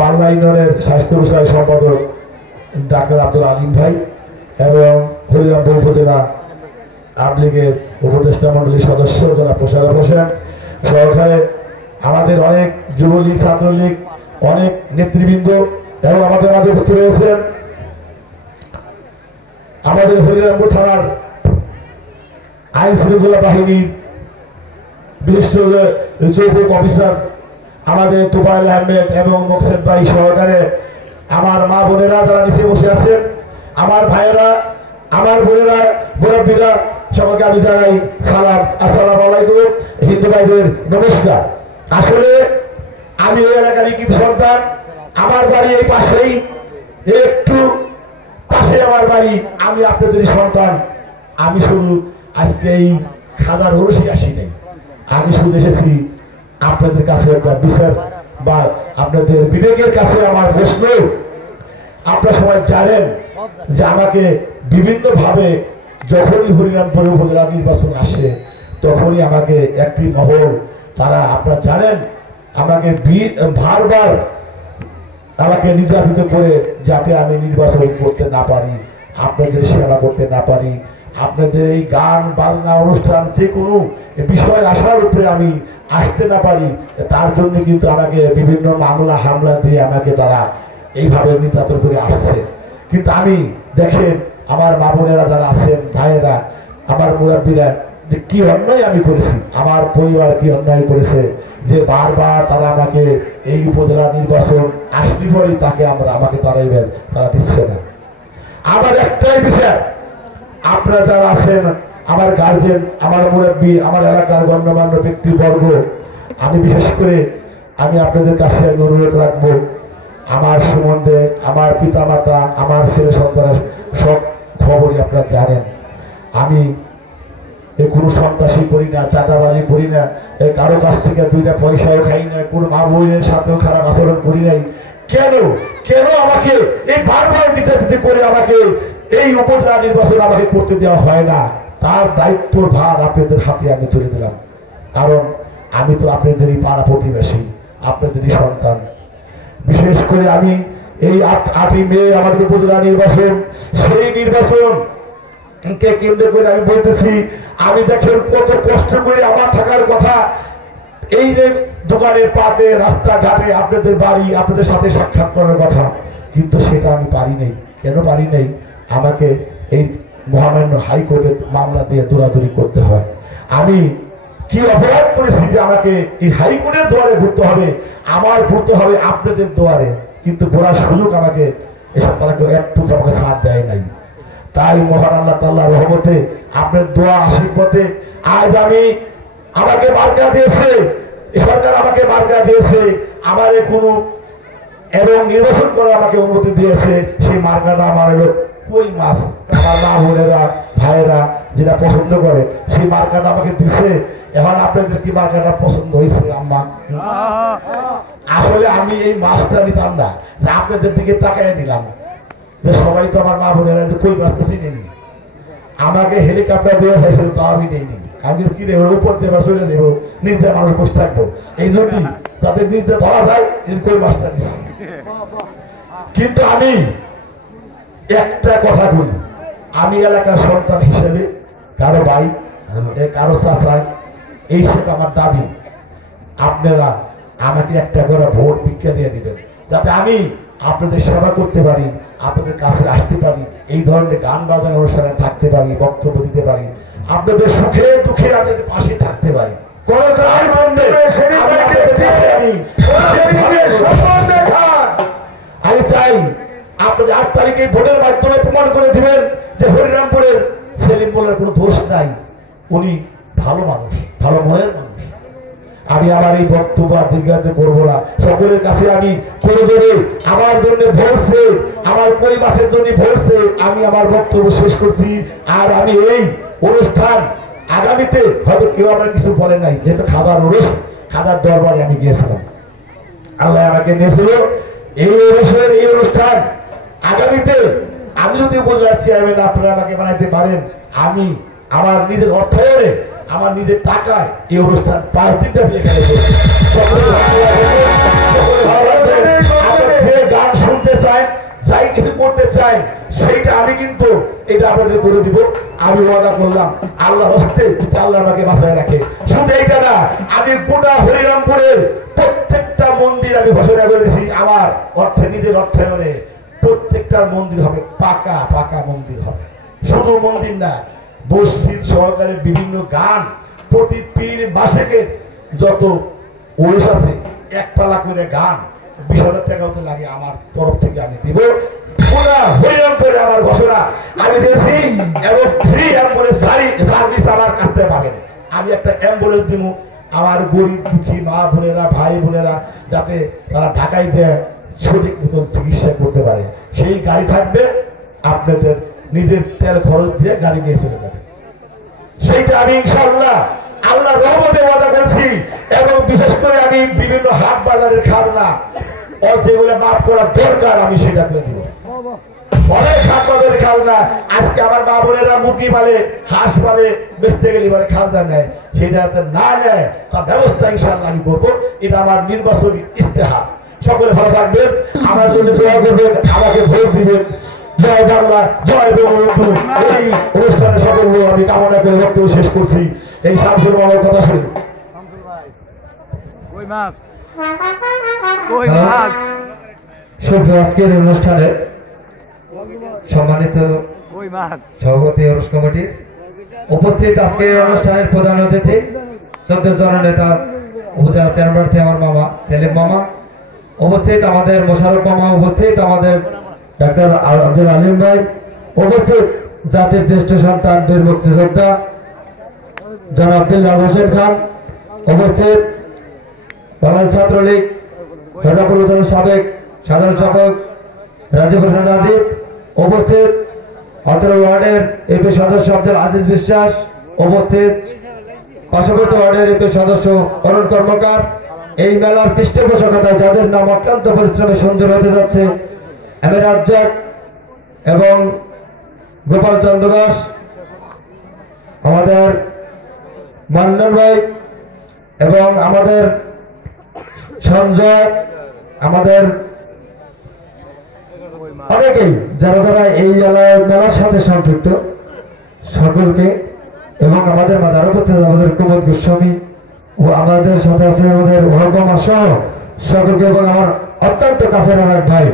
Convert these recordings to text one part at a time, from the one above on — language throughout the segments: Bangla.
বাংলা ইউনিয়নের স্বাস্থ্য বিষয় সম্পাদক ডাক্তার আব্দুল আলিম ভাই এবং হরিরামপুর উপজেলা আওয়ামী লীগের উপদেষ্টা মন্ডলীর সদস্য যারা মোশাররফ হোসেন সহকারে আমাদের অনেক যুবলীগ ছাত্রলীগ অনেক নেতৃবৃন্দ এবং আমাদের মাঝে উপস্থিত রয়েছেন আমাদের হরিরামপুর থানার আইন শৃঙ্খলা বাহিনীর বিশিষ্ট চৌকি অফিসার আমাদের তোফায়েল আহমেদ এবং মোকসেদ ভাই সহকারে আমার মা বোনেরা যারা নিচে বসে আছেন, আমার ভাইয়েরা, আমার বোনেরা, মুরব্বীরা, সকলকে আমি জানাই সালাম, আসসালামু আলাইকুম। হিন্দু ভাইদের নমস্কার। আসলে আমি এই এলাকার ইকিত সন্তান, আমার বাড়ি এই পাশেই, একটু পাশে আমার বাড়ি। আমি আপনাদেরই সন্তান। আমি শুধু আজকে এই খাজার ওরসি আসি নাই, আমি শুধু এসেছি আপনাদের কাছে একটা বিচার বা আপনাদের বিবেকের কাছে আমার প্রশ্ন। আপনারা সবাই জানেন যে আমাকে বিভিন্ন ভাবে যখনই হরিরামপুর উপজেলা নির্বাচন আসে তখনই আমাকে একটি মহল তারা আপনারা জানেন আমাকে বারবার আমাকে নির্যাতিত করে যাতে আমি নির্বাচন করতে না পারি, আপনাদের সেবা করতে না পারি, আপনাদের এই গান বাজনা অনুষ্ঠান যে কোনো বিষয় আসার উপরে আমি আসতে না পারি, তার জন্য কিন্তু আমাকে বিভিন্ন মামলা হামলা দিয়ে আমাকে তারা এইভাবে নির্যাতন করে আসছে। কিন্তু আমি দেখেন আমার মা বোনেরা যারা আছেন, ভাইয়েরা, আমার মুরব্বীরা, যে কি অন্যায় আমি করেছি, আমার পরিবার কি অন্যায় করেছে যে বারবার তারা আমাকে এই উপজেলা নির্বাচন আসলে পরেই তাকে আমাকে তারা দিচ্ছে না। আমার একটাই বিষয়, আপনারা যারা আছেন আমার গার্জেন, আমার মুরব্বী, আমার এলাকার গণ্যমান্য ব্যক্তিবর্গ, আমি বিশেষ করে আমি আপনাদের কাছে অনুরোধ রাখবো আমার সম্বন্ধে, আমার পিতামাতা, আমার ছেলে সন্তানের সব খবরই আপনারা জানেন। আমি কোনো সন্ত্রাসী করি না, চাঁদাবাজি করি না, কারো কাছ থেকে দুইটা পয়সাও খাই না, কোনো মা বোনের সাথেও খারাপ আচরণ করি নাই। কেন কেন আমাকে এই বারবার নির্যাতিত করে আমাকে এই উপজেলা নির্বাচন আমাকে করতে দেওয়া হয় না? তার দায়িত্ব ভার আপনাদের হাতে আমি তুলে দিলাম। কারণ আমি তো আপনাদেরই পাড়া প্রতিবেশী, আপনাদেরই সন্তান। বিশেষ করে আমি এই 8ই মে আমাদের উপজেলা নির্বাচন, সেই নির্বাচন কে কেন্দ্র করে আমি বলতেছি, আমি দেখেন কত কষ্ট করে আমার থাকার কথা, এই যে দোকানের পাতে রাস্তাঘাটে আপনাদের বাড়ি আপনাদের সাথে সাক্ষাৎ করার কথা, কিন্তু সেটা আমি পারি নাই। কেন পারি নাই? আমাকে এই মহামান্য হাইকোর্টে মামলা দিয়ে দৌড়াদৌড়ি করতে হয়। আমি কি অপরাধ করেছি যে আমাকে এই হাইকোর্টের দুয়ারে ঘুরতে হবে, আমার ঘুরতে হবে আপনাদের দুয়ারে? কিন্তু ঘোরার সুযোগ আমাকে এসব তারা একটু আমাকে সাথ দেয় নাই। তাই মহান আল্লাহ তাআলার রহমতে, আপনার দোয়া আশীর্বাদে আজ আমাকে মার্কা দিয়েছে, সরকার আমাকে মার্কা দিয়েছে, আমার কোনো এবং নির্বাচন করে আমাকে অনুমতি দিয়েছে। সেই মার্কাটা আমার হলো কই মাছ। আমার মা বোনেরা, ভাইয়েরা যেটা পছন্দ করে সেই মার্কাটা আমাকে দিছে। এখন আপনাদের কি মার্কাটা পছন্দ হয়েছে আম্মা? আসলে আমি এই মাছটা নিতাম না, যে আপনাদের দিকে তাকাই দিলাম যে সবাই তো আমার মা বোনেরা কই মাছটা চিনে নি। আমাকে হেলিকপ্টার দেওয়া চাইছিল, তাও আমি নেইনি। আমি কি রে উপর দিয়ে চলে দেবো, নিজে মানুষ বসে থাকবো, এই জন্যই তাদের নিজে ধরা যায় কই মাছটা দিচ্ছি। কিন্তু আমি একটা কথা বলি, আমি এলাকার সন্তান হিসেবে কারো ভাই, কারো চাচা, এই হিসেবে আমার দাবি আপনারা আমাকে একটা করে ভোট ভিক্ষা দিয়ে দিবেন, যাতে আমি আপনাদের সেবা করতে পারি, আপনাদের কাছে আসতে পারি, এই ধরনের গান বাজার অনুষ্ঠানে থাকতে পারি, বক্তব্য দিতে পারি, আপনাদের সুখে দুঃখে আপনাদের পাশে থাকতে পারি। আমি চাই আপনাদের 8 তারিখে ভোটের মাধ্যমে প্রমাণ করে দিবেন যে হরিরামপুরের সেলিম মোল্লার কোনো দোষ নাই, উনি ভালো মানুষ, ভালো মনের মানুষ। আমি আমার এই বক্তব্য আর দীর্ঘায়িত করবো না। সকলের কাছে আমি করে দেবে আমার জন্য ভরছে, আমার পরিবারের জন্য ভরছে, আমি আমার বক্তব্য শেষ করছি। আর আমি এই অনুষ্ঠান আগামীতে হয়তো কেউ আমার কিছু বলে নাই, যেহেতু খাজার দরবারে আমি গিয়েছিলাম, আল্লাহ আমাকে নিয়েছিল এই অনুষ্ঠান আগামীতে আমি যদি উপজেলার চেয়ারম্যান আপনারা আমাকে বানাইতে পারেন, আমি আমার নিজের অর্থায়নে, আমার নিজের টাকায় এই অনুষ্ঠান 5 দিনটা এখানে চাই সেইটা আমি কিন্তু এটা আপনাদের করে দিব। আমি ওয়াদা করলাম আল্লাহর হস্তে যদি আল্লাহ আমাকে বাঁচায় রাখে। শুধু এইটা না, আমি গোটা হরিরামপুরের প্রত্যেকটা মন্দির আমি ঘোষণা করেছি আমার অর্থে, নিজের অর্থায়নে প্রত্যেকটা মন্দির হবে পাকা পাকা মন্দির হবে। শুধু মন্দির না, মসজিদ সহকারে বিভিন্ন গান, প্রতি পীর বাসেকে যত ওরস আছে একপালা করে গান 20,000 টাকা হতে লাগে আমার তরফ থেকে আমি দিব। পুরা হরিরামপুরে আমার ঘোষণা আমি দিয়েছি এবং ফ্রি অ্যাম্বুলেন্স সার্ভিস আমার কাছ থেকে পাবেন। আমি একটা অ্যাম্বুলেন্স দিব আমার গরিব দুঃখী মা বোনেরা, ভাই বোনেরা, যাতে তারা ঢাকায় যে সঠিক মতো চিকিৎসা করতে পারে। সেই গাড়ি থাকবে, আপনাদের নিজের তেল খরচ দিয়ে গাড়ি নিয়ে চলে যাবে। সেইটা আমি ইনশাআল্লাহ আল্লাহ রহমতে ওয়াদা করেছি। এবং বিশেষ করে আমি বিভিন্ন হাট বাজারের খাজনা যেগুলো মাফ করার দরকার আমি সেটা করে দিব। অনেক হাট বাজারের খাজনা আজকে আমার মা বোনেরা মুরগি পালে, হাঁস পালে, বেচতে গেলে মানে খাজনা নেয়, সেটা না নেয় তার ব্যবস্থা ইনশাআল্লাহ আমি করবো। এটা আমার নির্বাচনী ইস্তেহার। সকলে ভালো থাকবেন, আমার জন্য দোয়া করবেন, আমাকে ভোট দিবেন। জয় বাংলা, জয় বঙ্গবন্ধু। এই অনুষ্ঠানে সকল আমি কামনা করে বক্তব্য শেষ করছি। এই শামসুল মামার কথা শুনি। আজকের অনুষ্ঠানে সম্মানিত সভাপতি ওরস কমিটির উপস্থিত, আজকের অনুষ্ঠানের প্রধান অতিথি 14 জন নেতা, উপজেলা চেয়ারম্যান আমার মামা সেলিম মামা উপস্থিত, আমাদের মোশারফ মামা উপস্থিত, আমাদের ডাক্তার আব্দুল আলিম ভাই উপস্থিত, জাতির জ্যেষ্ঠ সন্তান বীর মুক্তিযোদ্ধা জনাব আব্দুল্লাহ হোসেন খান উপস্থিত, বাংলাদেশ ছাত্রলীগ হরিরামপুর উপজেলার সাবেক সাধারণ সম্পাদক রাজীব হোসেন রাজীব উপস্থিত, 18 ওয়ার্ডের এপি সদস্য আব্দুল আজিজ বিশ্বাস উপস্থিত, পার্শ্ববর্তী ওয়ার্ডের এপি সদস্য অরুণ কর্মকার। এই মেলার পৃষ্ঠপোষকতায় যাদের নাম অক্লান্ত পরিশ্রমে সুন্দর হতে যাচ্ছে, আমি রাজ্জাক এবং গোপাল চন্দ্র দাস, আমাদের মান্নান ভাই এবং আমাদের সঞ্জয়, আমাদের অনেকেই যারা যারা এই মেলার সাথে সম্পৃক্ত সকলকে, এবং আমাদের মাঝে উপস্থিত আমাদের কুমুদ গোস্বামী ও আমাদের সাথে আছে আমাদের ওহরমামা সহ সকলকে, এবং আমার অত্যন্ত কাছের আমার ভাই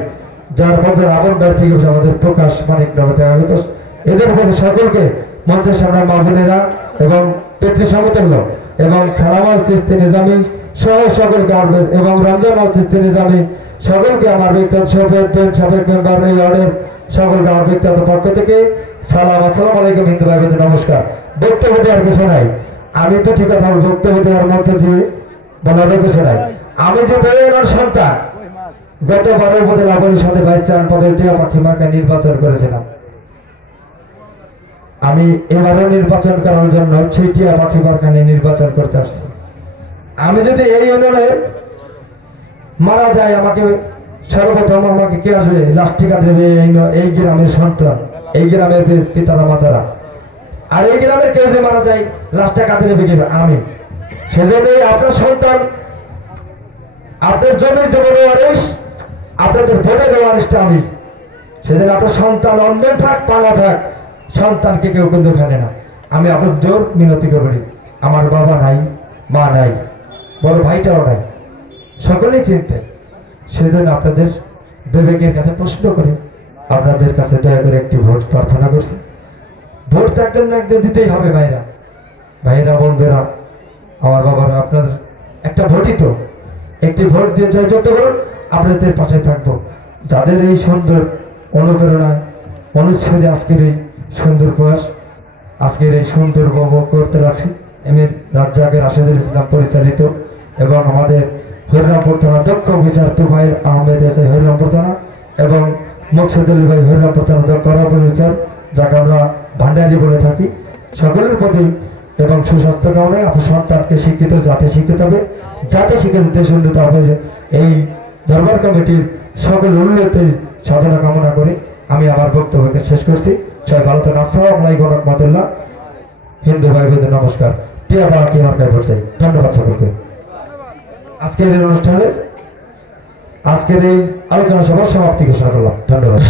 যার মধ্যে আবন ভাই থেকে আমাদের প্রকাশ মানিক নগর, এদের মধ্যে সকলকে মঞ্চের সামনে মা বোনেরা এবং পিতৃ সমতুল্য এবং সালামাল চিস্তি নিজামী সহ সকলকে এবং রমজান আল চিস্তি নিজামী সকলকে আমার ব্যক্তিগত সাবেক মেম্বার এই ওয়ার্ডের সকলকে আমার ব্যক্তিগত পক্ষ থেকে সালাম, আসসালামু আলাইকুম, হিন্দু ভাই বোনেদের নমস্কার। বক্তব্য দেওয়ার কিছু নাই, আমি তো ঠিক কথা বক্তব্য দেওয়ার মধ্যে দিয়ে বলার কিছু নাই। আমি যে বেড়ে সন্তান গত 12 উপজেলা পরিষদে ভাইস চেয়ারম্যান পদে টিয়া পাখি মার্কা নির্বাচন করেছিলাম। আমি এবারও নির্বাচন করার জন্য সেই টিয়া পাখি মার্কা নিয়ে নির্বাচন করতে আসছি। আমি যদি এই ইউনিয়নে মারা যায়, আমাকে সর্বপ্রথম আমাকে কে আসবে, লাস্টিকা দেবে এই গ্রামের সন্তান, এই গ্রামের পিতারা মাতারা। আর এই গ্রামের কেউ যে মারা যায় লাস্টটা কাঁদে নেবে কে? আমি। সেজন্যই আপনার সন্তান, আপনার জমির জমির ওয়ারিশ, আপনাদের ভোটের ওয়ারিশটা আমি। সেজন্য আপনার সন্তান অন্ধন থাক পালা থাক, সন্তানকে কেউ কিন্তু ফেলে না। আমি আপনার জোর মিনতি করি, আমার বাবা নাই, মা নাই, বড় ভাইটাও নাই, সকলেই চিনতেন। সেজন্য আপনাদের বিবেকের কাছে প্রশ্ন করে আপনাদের কাছে দয়া করে একটি ভোট প্রার্থনা করছি। ভোট তো একজন না একজন দিতেই হবে ভাইরা, ভাইরা বন্ধুরা, আমার বাবারা, আপনার একটা ভোটই তো, একটি ভোট দিয়ে জয়যুক্ত করুন, আপনাদের পাশে থাকবো। যাদের এই সুন্দর অনুপ্রেরণায় অনুচ্ছেদে আজকের এই সুন্দর প্রয়াস, আজকের এই সুন্দর উপভোগ করতে রাখছি, আমি রাজ্জাকের রাশেদুল ইসলাম পরিচালিত এবং আমাদের হরিরামপুর থানা দক্ষ অফিসার তুফাইল আহমেদ এসে হরিরামপুর থানা এবং মুকসুদুল ভাই হরিরামপুর থানা দক্ষ অফিসার, যাকে আমরা ভান্ডারি বলে থাকি, সকলের প্রতি এবং সুস্বাস্থ্য কামনায় আপনার সন্তানকে শিক্ষিত, জাতি শিক্ষিত হবে, জাতি শিক্ষিত দেশ উন্নত হবে। এই দরবার কমিটির সকল উন্নতির সাধনা কামনা করে আমি আমার বক্তব্যকে শেষ করছি। সবাই ভালো থাকুন। আসসালামু আলাইকুম ওয়া রাহমাতুল্লাহ। হিন্দু ভাই বোনদের নমস্কার। টিয়া বাবা কি মার্কায় ভোট চাই। ধন্যবাদ সকলকে। আজকের এই অনুষ্ঠানে আজকের এই আলোচনা সভার সমাপ্তি ঘোষণা করলাম। ধন্যবাদ।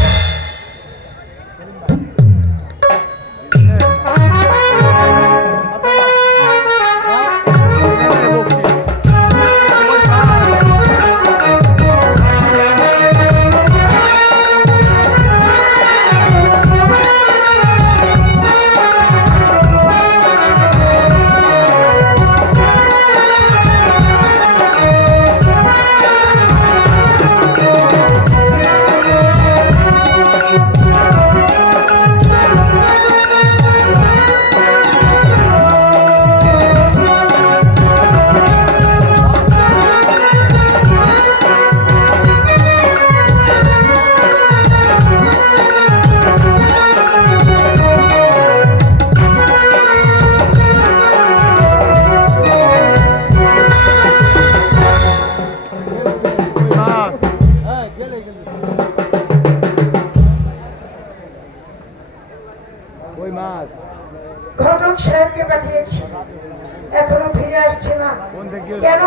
কেন?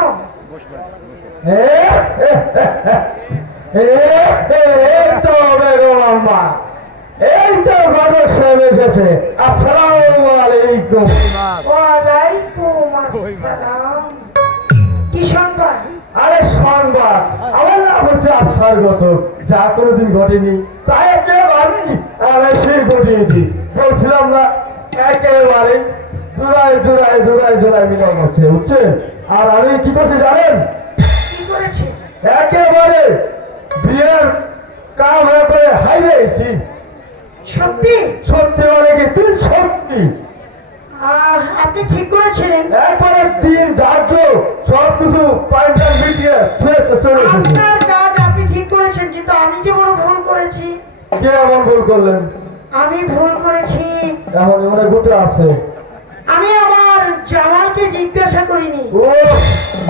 এই তো বেগম আম্মা, এই তো ঘটক সাহেব এসেছে। আসসালামু আলাইকুম। ওয়ালাইকুম আসসালাম। কি সংবাদ? আরে সংবাদ আমার নাম হচ্ছে আফসার ঘটক, যা কোনোদিন ঘটেনি তাই একেবারে অনায়াসে ঘটিয়ে দিই। বলছিলাম না একেবারে জোড়ায় জোড়ায় জোড়ায় জোড়ায় মিলাই গেছে, বুঝছেন? আর আমি কি করছি জানেন? কি করেছে? একেবারে বিয়ের কাম হয়ে হাইবে এসি। সত্যি? সত্যি বলে কি তুই সত্যি আপনি ঠিক করেছেন। একবারে দিন ধার্য সবকিছু পয়েন্টটা মিটিয়ে চলে এসেছি। আপনার কাজ আপনি ঠিক করেছেন, কিন্তু আমি যে বড় ভুল করেছি। কে এমন ভুল করলেন? আমি ভুল করেছি। এমন এমন গোটা আছে। আমি আমার জামালকে জিজ্ঞাসা করিনি। ও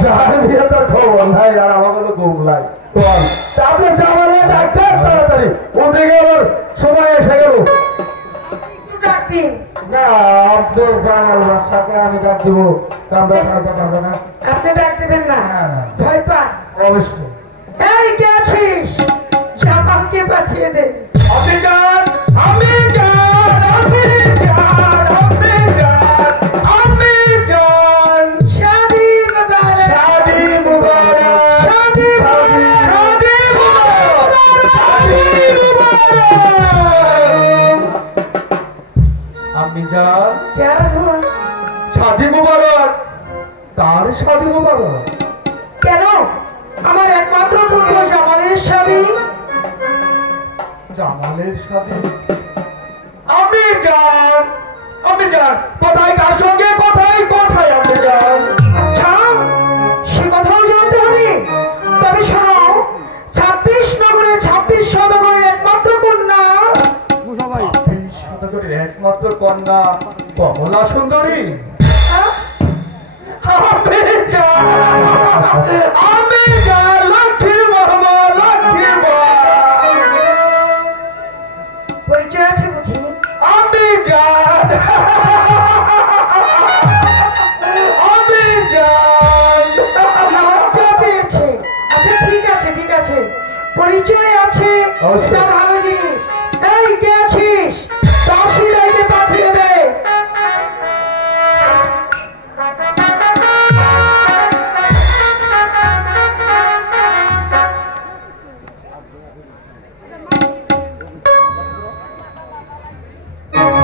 যার বিয়ে তার খবর নাই, আর আমাকে তো ঘুম নাই। চল তারপরে জামালে ডাক্তার তাড়াতাড়ি ওদিকে আবার সময় এসে গেল। একটু ডাক দিন। না আপনার জামাল বাসাকে আমি ডাক দেবো, কামড়া খাওয়া পারবে না। আপনি ডাক দেবেন না? না, না। ভয় পান? অবশ্যই। এই কে আছিস? জামালকে পাঠিয়ে দে। আমি যান, আমি যান, আমি যান, আমি যান, আমি যান। শাদি মুবারক, শাদি মুবারক, শাদি মুবারক, শাদি মুবারক, শাদি মুবারক। আমি যান, क्या हुआ? শাদি মুবারক, তার শাদি মুবারক। কেন? আমার একমাত্র পুত্র জামালের শাদি। জামালের শাদি? আমি যান, আমি যান, কোথায় কার সঙ্গে, কোথায় কোথায় আমি যান। আচ্ছা, সে কথাও জানতে হবে। তবে শোনো, 26 নগরে 26 সদাগরের একমাত্র কন্যা, 26 শতকের একমাত্র কন্যা কমলা সুন্দরী। হ্যাঁ? আমি যান, লক্ষ্মী মামা, লক্ষ্মী মা। পরিচয় আছে বুঝি? আমি যান, আমি যান। লজ্জা পেয়েছে। আচ্ছা ঠিক আছে, ঠিক আছে, পরিচয় আছে, অবশ্যই। এটা ভালো জিনিস। এই কে আছিস? তাহসিলদারকে পাঠিয়ে দে।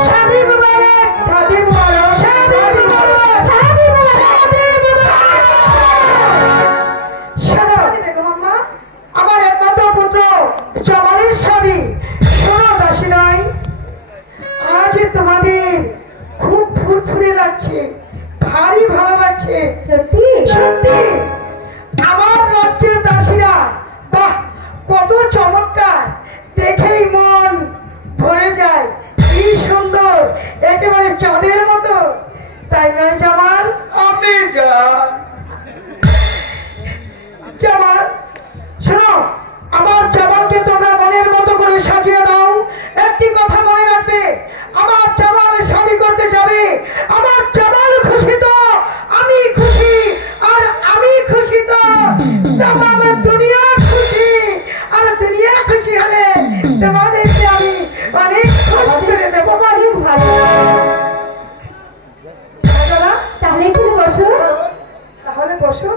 শাদি মুবারক, শাদি মুবারক, শাদি মুবারক, শাদি মুবারক, শাদি বেগম আম্মা, আমার একমাত্র পুত্র জামালের শাদি। শোনো দাসিদাই, আজ তোমাদের খুব ফুরফুরে লাগছে, ভারী ভালো লাগছে। সত্যি সত্যি আমার রাজ্যের দাসীরা, বাহ কত চমৎকার, দেখেই মন ভরে যায়। কি সুন্দর, একেবারে চাঁদের মতো, তাই নয় জামাল? আমি যান। জামাল শোনো, আমার জামালকে তোমরা মনের মতো করে সাজিয়ে দাও। একটি কথা মনে রাখবে, আমার জামাল শাদি করতে যাবে। আমার জামাল খুশি তো আমি খুশি, আর আমি খুশি তো আমার দুনিয়া খুশি। আর দুনিয়া খুশি হলে তোমাদেরকে আমি অনেক খুশি করে দেবো। অনেক ভালো, তাহলে এখানে বসো, তাহলে বসো।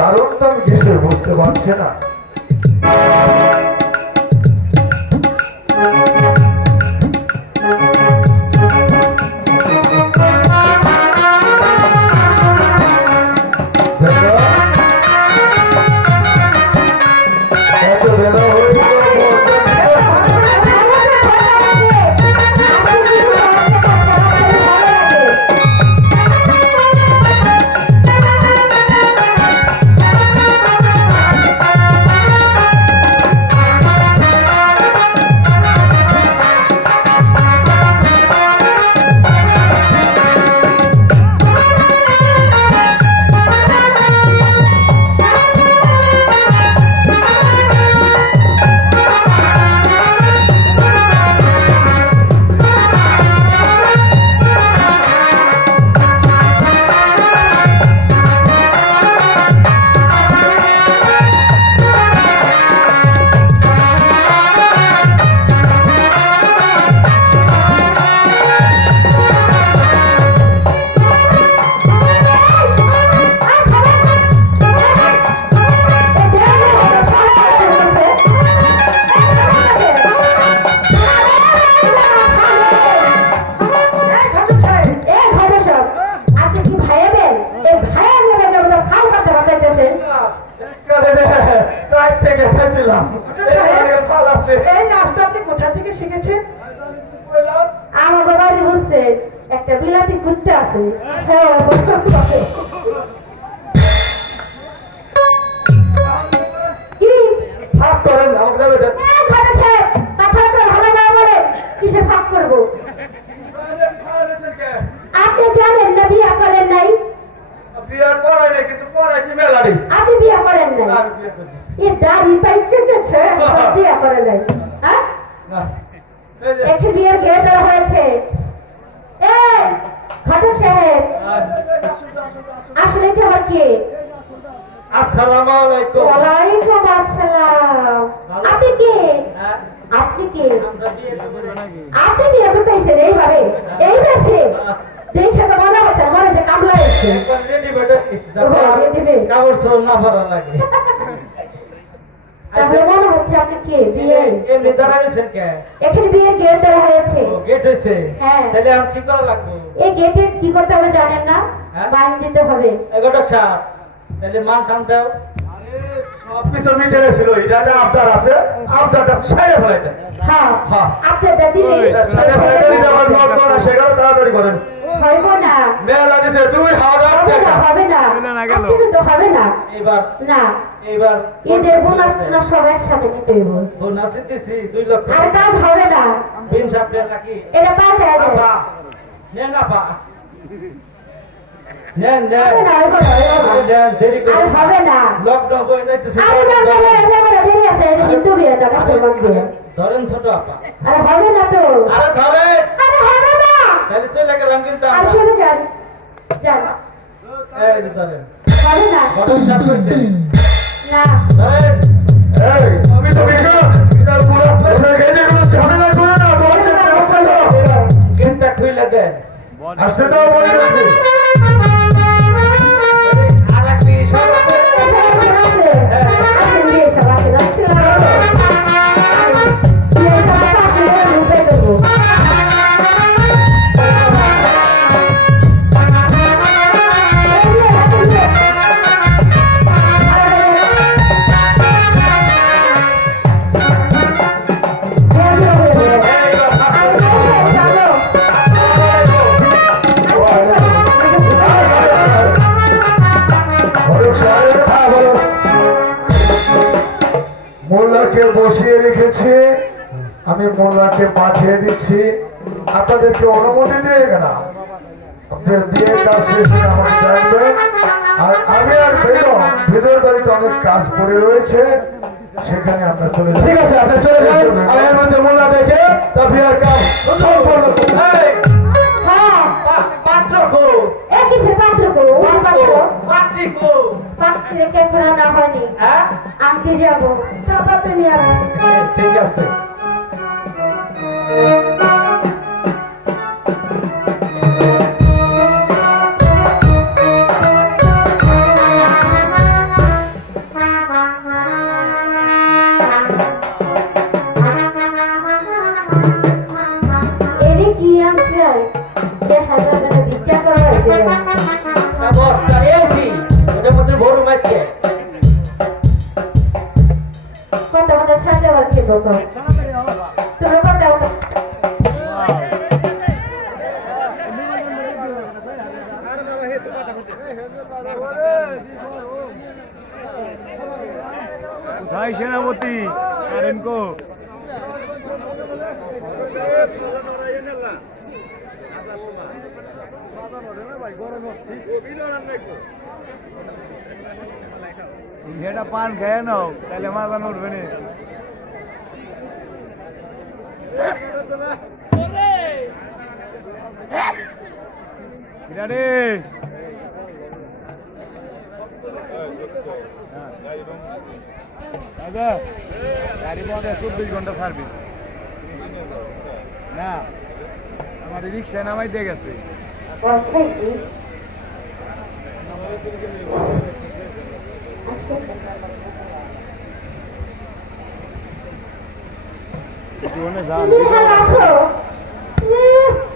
কারণটা আমি কিসের বুঝতে পারছি না। এই নাচটা আপনি কোথা থেকে শিখেছেন? আমার বাড়ি বুঝছে একটা বিলাতি কুত্তে আছে কি ফাঁক করেন আমাকে দেবেন। ভালো না বলে কিসে ফাঁক করবো? আপনি জানেন না বিয়া করেন নাই? বিয়ে করে নাই কিন্তু পরে কি মেলারি। আপনি বিয়া করেন নাই? এ দাড়ি পাইতে গেছে বিয়া করে নাই? হ্যাঁ একটু বিয়ের গেট দেওয়া হয়েছে। এই ঘটক সাহেব আসলে কি আমার কে? আসসালামু আলাইকুম। ওয়ালাইকুম আসসালাম। আপনি কে? আপনি কে? আপনি বিয়ে করতেছেন এইভাবে এই বেশে দেখে তো মনে হচ্ছে মনে যে কামলা এসছে কাপড় সব না ভরা লাগে। তাহলে মনে হচ্ছে আপনি কে? বিয়ে এমনি দাঁড়াইছেন কে? এখানে বিয়ের গেট দেওয়া হয়েছে। গেট হয়েছে? হ্যাঁ। তাহলে আমি কি করা লাগবে? এই গেটে কি করতে হবে জানেন না? মান দিতে হবে। ঘটক সাহেব তাহলে মান টান দাও। সব কিছু মিটে ছিল এটা আপনার আছে আপনারটা সাইরে ফেলাইতে। হ্যাঁ হ্যাঁ আপনারটা দিলে সাইরে ফেলাইতে দিতে আমার মত করে সেগুলো তাড়াতাড়ি করেন। হইব না মেলা দিছে 2000 টাকা হবে না আপনি তো হবে না এবার না এবার এদের বোনাস না সব একসাথে দিতে হইব। বোনাস দিছি 2 লক্ষ। আর কাজ হবে না বিন সাপ্লাই নাকি এটা পাতে আছে আপা নেন আপা নেন নেন হবে না হইব না নেন দেরি করে আর হবে না লকডাউন হয়ে যাইতেছে। আর দেরি আছে এটা কিন্তু বিয়ে টাকা সমান দিয়ে ধরেন ছোট আপা। আর হবে না তো আরে ধরে আরে হবে না তাহলে চলে গেলাম কিন্তু আর আমরা। চলে যান যান এই যে ধরেন হবে না ঘটক চাপ করতে না ধরেন। এই আমি তো বিগো এটা পুরো ফেলে গেছে কোনো ঝামেলা করে না বলতে রাস্তা দাও গেটটা খুলে দেন আসতে দাও বলে যাচ্ছে। আর একটি ইশারা আছে। মোল্লাকে বসিয়ে রেখেছি আমি মোল্লাকে পাঠিয়ে দিচ্ছি আপনাদেরকে অনুমতি দিয়ে না বিয়ের কাজ শেষে আমাকে জানবেন। আর আমি আর বেগম ভেতর বাড়িতে অনেক কাজ পড়ে রয়েছে সেখানে আপনার চলে যান। ঠিক আছে আপনি চলে যান আমি এর মধ্যে মোল্লা দেখে তা বিয়ের কাজ সম্পূর্ণ করব। পাত্র কো এই কিসের পাত্র কো পাত্র পাত্রী কো পাত্রে কে করা না হয়নি হ্যাঁ আমি যাব চাপাতে নিয়ে আসছি। ঠিক আছে। ভাই সেনাপতি কারেন কো তুমি এটা পান খেয়ে নাও তাহলে মাথা উঠবে না রে গাড়ি পাওয়া 24 ঘন্টা সার্ভিস না আমাদের রিক্সায় নামাই দিয়ে গেছে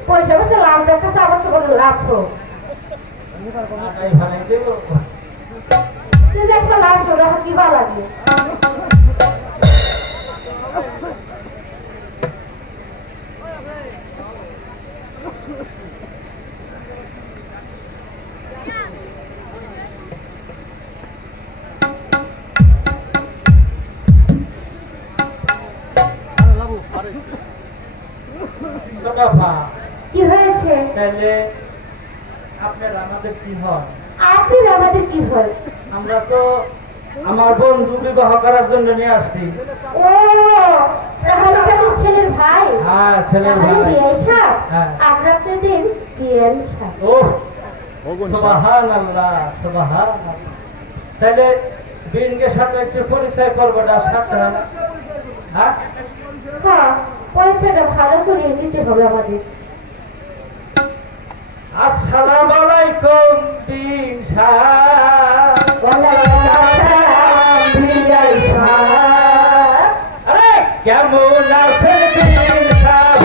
পয়সা পয়সা লাভ দেখতেছে আবার তো বলে লাভছো তুমি একটা লাভ ওরা কি ভালো লাগে কি হয়েছে তাহলে আপনার আমাদের কি হয়? আপনার আমাদের কি হয়? আমরা তো আমার বন্ধু বিবাহ করার জন্য নিয়ে আসছি। ও তাহলে তো ছেলের ভাই। হ্যাঁ ছেলের ভাই। হ্যাঁ আমরা আপনাদের বিয়ের সাথে। ও সুবহানাল্লাহ সুবহানাল্লাহ। তাহলে বিনকে সাথে একটু পরিচয় করবো না সাথে হ্যাঁ হ্যাঁ পরিচয়টা ভালো করে দিতে হবে আমাদের। আসসালামু আলাইকুম বিন সাহেব। আরে কেমন আছেন বিন সাহেব?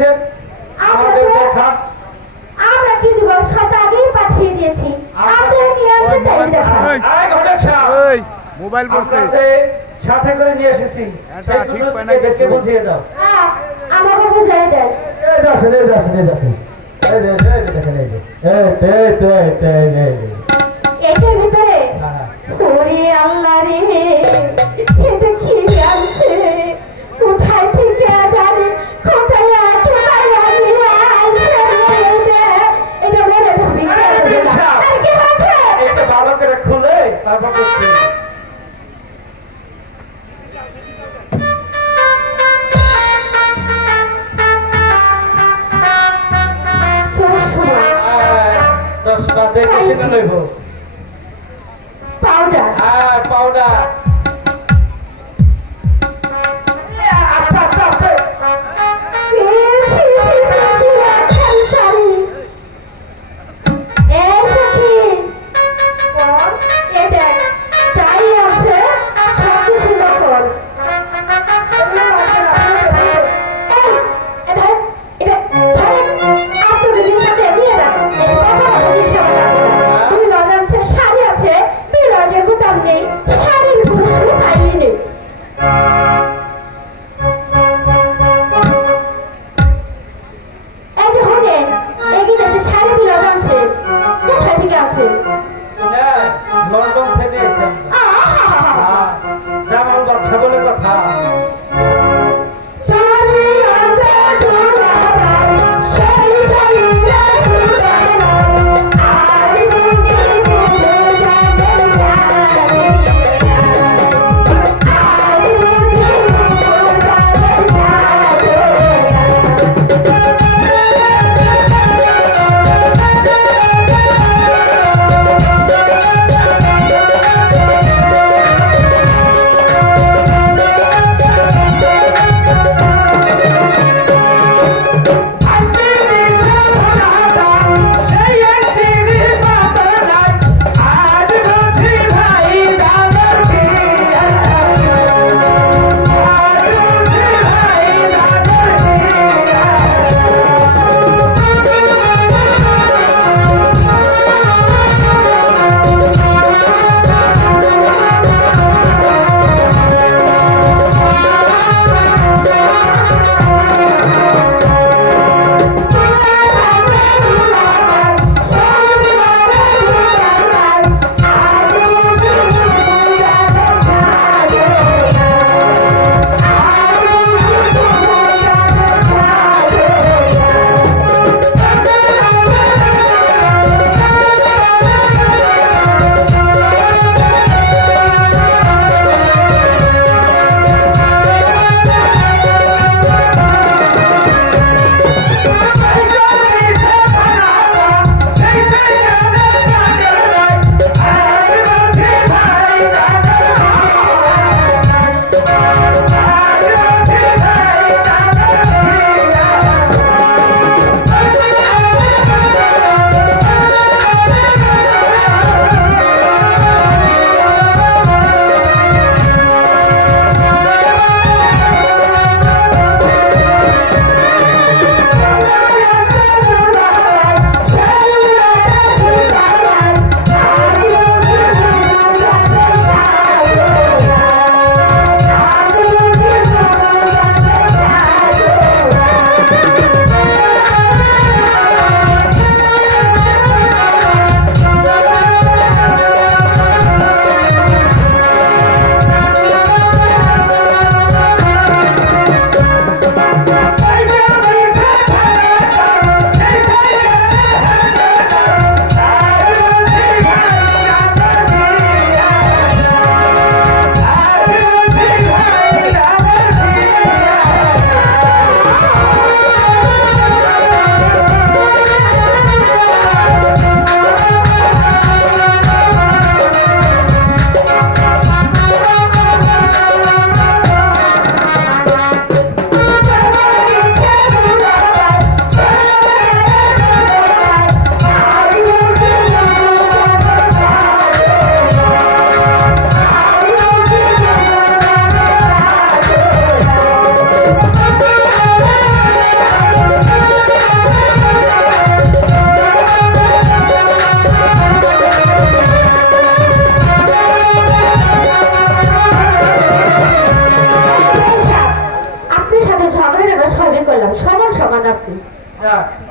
দিচ্ছেন আমাদের দেখা আমরা কি দিব সব আগেই পাঠিয়ে দিয়েছি আপনারা কি আছে তাই দেখা আয় ঘটক সাহেব ওই মোবাইল করতে আপনাদের সাথে করে নিয়ে এসেছি এটা সেই ঠিক ঠিক পায় না দেখে কিছু। বুঝিয়ে দাও আমাকে বুঝাই দেন এই যাচ্ছেন এই যাচ্ছেন এই যাচ্ছেন এই যে দেখেন এই যে এই এটার ভিতরে ওরে আল্লাহ রে এটা কি আছে কোথায় থেকে জানি কোথায় আনছে এটা বলে তুমি আর কি হচ্ছে এটা ভালো করে খুলে তারপর দেখতে চশমা 10 টা দেখে সেটা লইব পাউডার আর পাউডার আস্তে আস্তে আস্তে শাড়ি আছে বিরাজের গুদাম নেই শাড়ির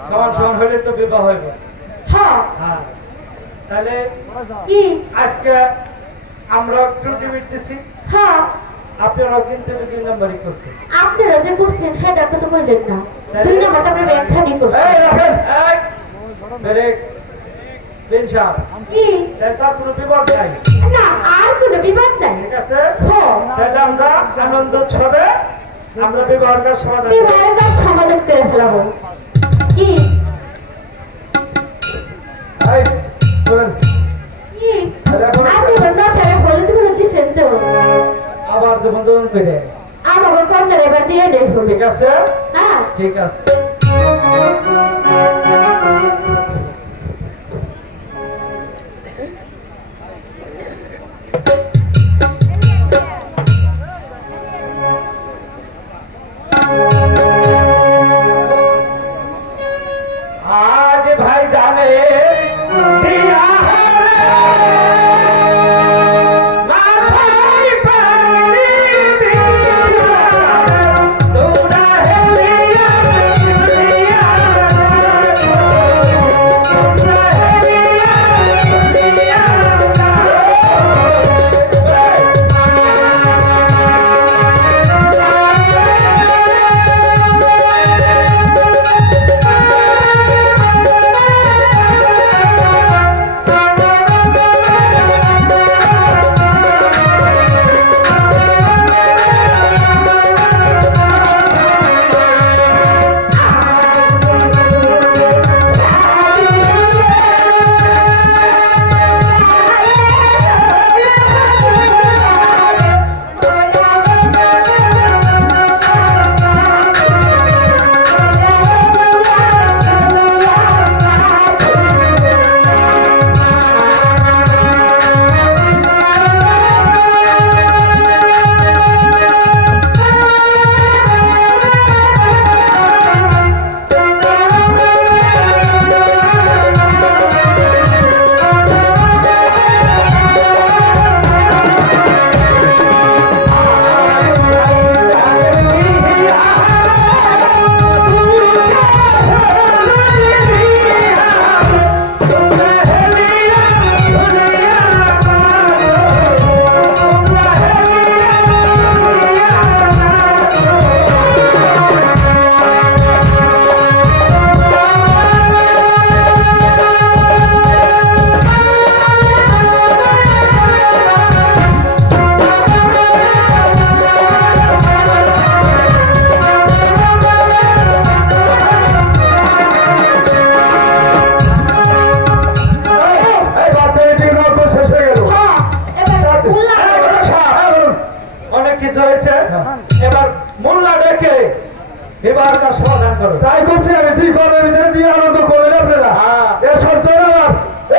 সমান সমান হলে তো বিবাহ হইবে। হ্যাঁ হ্যাঁ তাহলে কি আজকে আমরা ত্রুটি দিচ্ছি, হ্যাঁ আপনারাও কিন্তু 2 নম্বরই করছেন। আপনারা যে করছেন সেটা তো করলেন না, 2 নম্বরটা আপনারা ব্যাখ্যানি করছেন। এই রাখেন, এই ব্রেক বেনশা কি তার কোনো বিবাদ নাই, না আর কোনো বিবাদ নাই। ঠিক আছে? হ্যাঁ তাহলে আমরা আনন্দ ছবে আমরা বিবাহটা সমাধান করব। বিবাহটা সমাধান করে ফেলাবো। কি এই বলেন কি আপনি বন্ধ ছেড়ে হলুদ হলুদ দিচ্ছেন তো, আবার বন্ধন করে আমাকে কর্নার এবার দিয়ে নেই হলুদ। ঠিক আছে? হ্যাঁ ঠিক আছে। आज भाई जाने दिया বিবাহটা সমাধান করো। তাই করছি আমি, তুই করবে ভিতরে দিয়ে আনন্দ করলেন আপনারা। এ সত্য আমার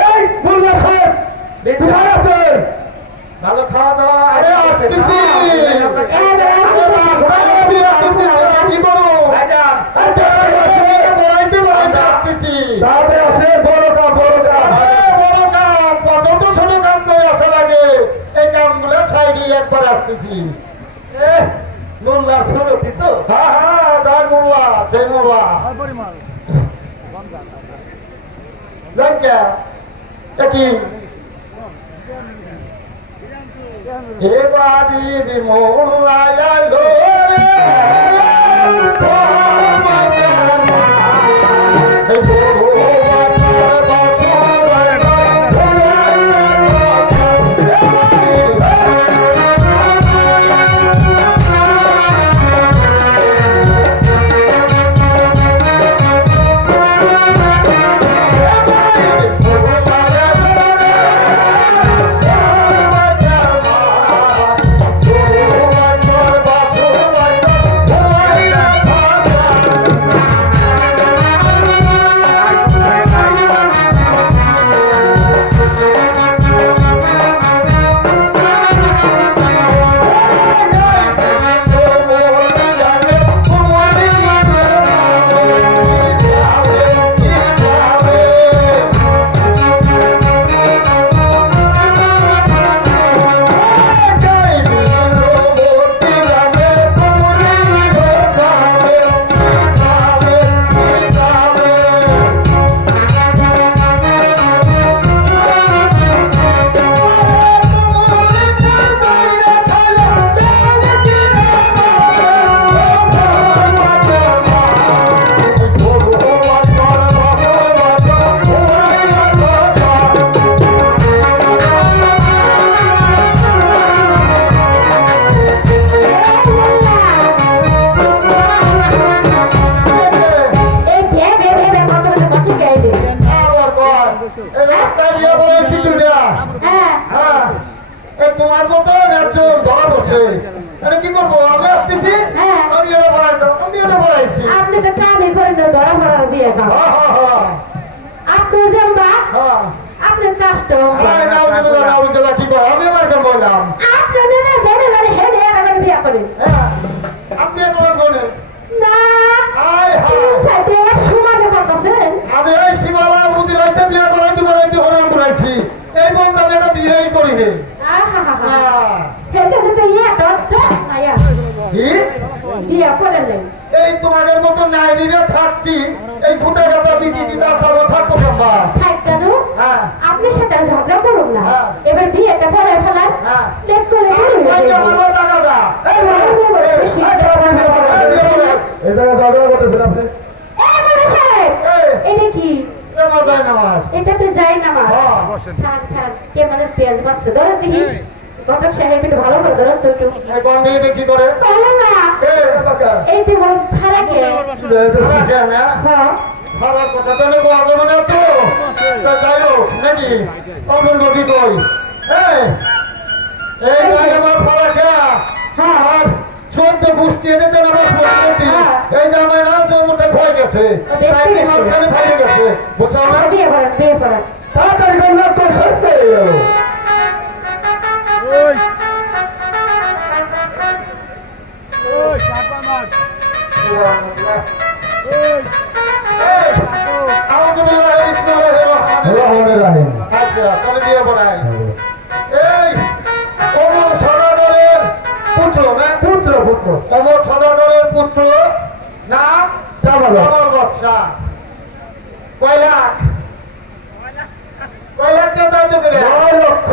এই মুন্না সাহেব তোমার আছে ভালো খাওয়া দাওয়া আরে আসতেছি কি করো ভাইজান বড়াইতে আসতেছি তাতে আছে বড় কাম বড় কাম কত তো ছোট কাম করে আসা লাগে, এই কামগুলো সাইডে একবার আসতেছি। মোল্লা সুরতি তো হ্যাঁ হ্যাঁ তাই মোল্লা সেই মোল্লা জানকে কি এবারে মোল্লা গো বিয়ে করেন হ্যাঁ হ্যাঁ হ্যাঁ আপনি জানবা হ্যাঁ আপনার কাজটা এই নাউজুবিল্লাহ নাউজুবিল্লাহ কি কয় আমি আবার কেন বললাম আপনি না জেনে জেনে হেডে একেবারে বিয়ে করেন হ্যাঁ আপনি তোমার বলেন না আয় হায় সাইডে সমানে করতেছেন আমি এই শিবালা মুদি রাইতে বিয়ে করাইতে হরাম করাইছি এই বলতে আমি একটা বিয়েই করিনি হ্যাঁ হেডে তো ইয়া তো আয়া কি বিয়ে করেন নাই এই তোমাদের মতো নাইরিরা থাকতি এই ফুটা গাছা বিধি দিবা তারপর থাকবো বাবা থাক দাদু হ্যাঁ আপনার সাথে আর ঝগড়া করুন না হ্যাঁ। এবার বিয়েটা করে ফেলার হ্যাঁ লেট করে টাকা দা এই জায়গায় ঝগড়া করতেছেন আপনি এটা কি নামাজ যায় নামাজ এটা তো যাই না মা হ্যাঁ থাক থাক কে মানে পেঁয়াজ বাচ্চা ধরো দেখি ঘটক সাহেব একটু ভালো করে ধরো তো একটু এই কোন দিয়ে কি করে ভালো না এই তো বড় খারাপ খারাপ কেন না হ্যাঁ খারাপ কথা তো নেবো আগে মনে তো যাই হোক নাকি অমর নদী কই এই জায়গায় আমার খারাপ খেয়া হ্যাঁ আর 14 গোষ্ঠী এনেতে আমার পরিণতি এই জামাই না জমুটা ক্ষয় গেছে তাই মাঝখানে ভাই গেছে বুঝছো না বিয়ে করেন তাড়াতাড়ি করলে তো সত্য হয়ে গেল ওই ওই সাপা মার ওই আলহামদুলিল্লাহ বিসমিল্লাহির রহমানির রহিম আচ্ছা তাহলে বিয়ে পড়াই এই ওমর সদাগরের পুত্র না পুত্র পুত্র ওমর সদাগরের পুত্র নাম জামাল বাদশা কয় লাখ টাকা দাম করে 9 লক্ষ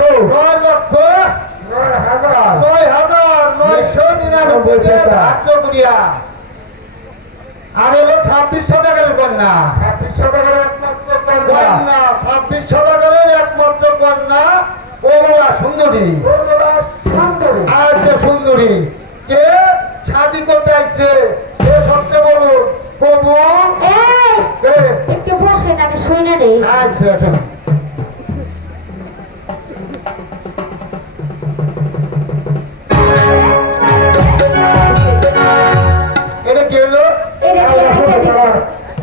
9,999 টাকা ধার্য করিয়া আর হলো 2600 টাকার কন্যা 2600 টাকার একমাত্র কন্যা 2600 টাকার একমাত্র কন্যা ওমলা সুন্দরী সুন্দরী আচ্ছা সুন্দরী কে ছাদি করতে আসছে কে সবচেয়ে বড় প্রভু এই কে একটু বসেন আমি শুই না রে আচ্ছা এটা কি হলো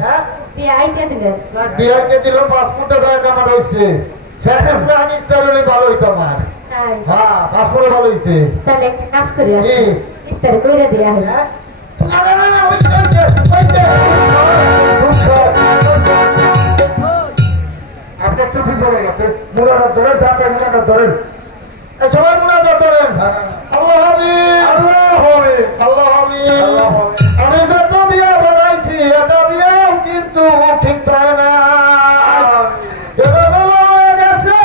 হ্যাঁ বিয়ে আইতে দিলেন বিহারকে দিল 5 ফুট টাকা আমার হয়েছে সেখানে প্রাণী চালনে ভালো হইতো আমার তাই হ্যাঁ 5 ফুটে ভালো হইছে তাহলে একটা কাজ করি আসি কি? ইস্তারি কইরা দিয়া হই হ্যাঁ না হইছে আপনি একটু ঠিক হয়ে গেছে মুরাদ ধরেন তারপরে মুরাদ ধরেন সবাই মুনাজাত করেন আল্লাহ হাবিব আল্লাহ হাবিব আমি যত বিয়া বানাইছি এটা বিয়াও কিন্তু ঠিক থাকে না এরকম হয়ে গেছে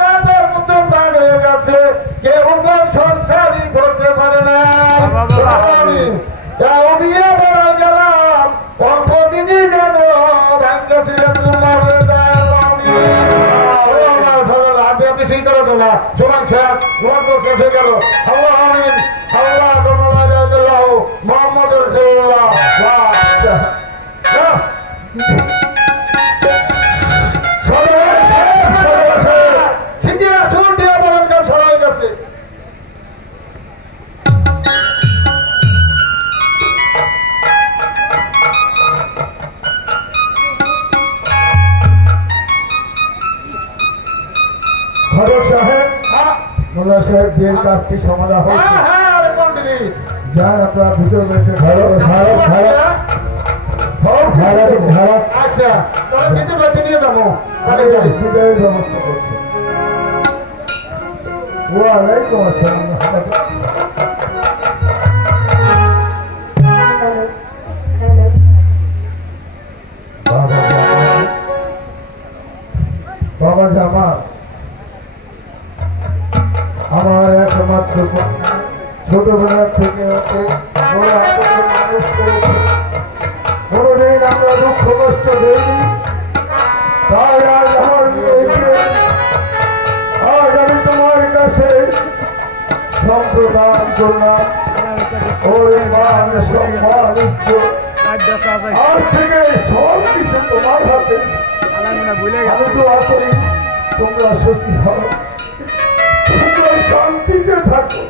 নাটার মতন বার হয়ে গেছে কেউ কোন সংসারই করতে পারে না এও বিয়ে বানাই গেলাম অল্প দিনই যেন ভাঙ্গা ছিল তোমার হয়ে যায় সেই করে তোলা সোমান শেখ তোমার শেষ হয়ে গেল আল্লাহ আমিন আল্লাহ তোমাল্লাহ মোহাম্মদ রসুল্লাহ সিদ্দিরা শুন দিয়ে বলেন কাম সারা হয়ে গেছে ঘটক সাহেব মোল্লা সাহেব বিয়ের কাজটি সমাধা হয়েছে হ্যাঁ আরে কোন দিবি যান আপনার ভিতরে রয়েছে ভাড়া আচ্ছা তোরা ভিতর কাছে নিয়ে যাবো বিদায়ের ব্যবস্থা করছে ওয়ালাইকুম আসসালাম বাবা জামাল আমার একমাত্র কন্যা ছোটবেলা থেকে ওকে বড় আদরে মানুষ করেছে কোনোদিন আমরা দুঃখ কষ্ট দেইনি তাই আজ আমার মেয়েকে আজ আমি তোমার কাছে সম্প্রদান করলাম ওরে মান সম্মান ইজ্জত আজ থেকে সব কিছু তোমার হাতে ভুলে আমি গেছি দোয়া করি তোমরা সুখী হও তোমরা শান্তিতে থাকো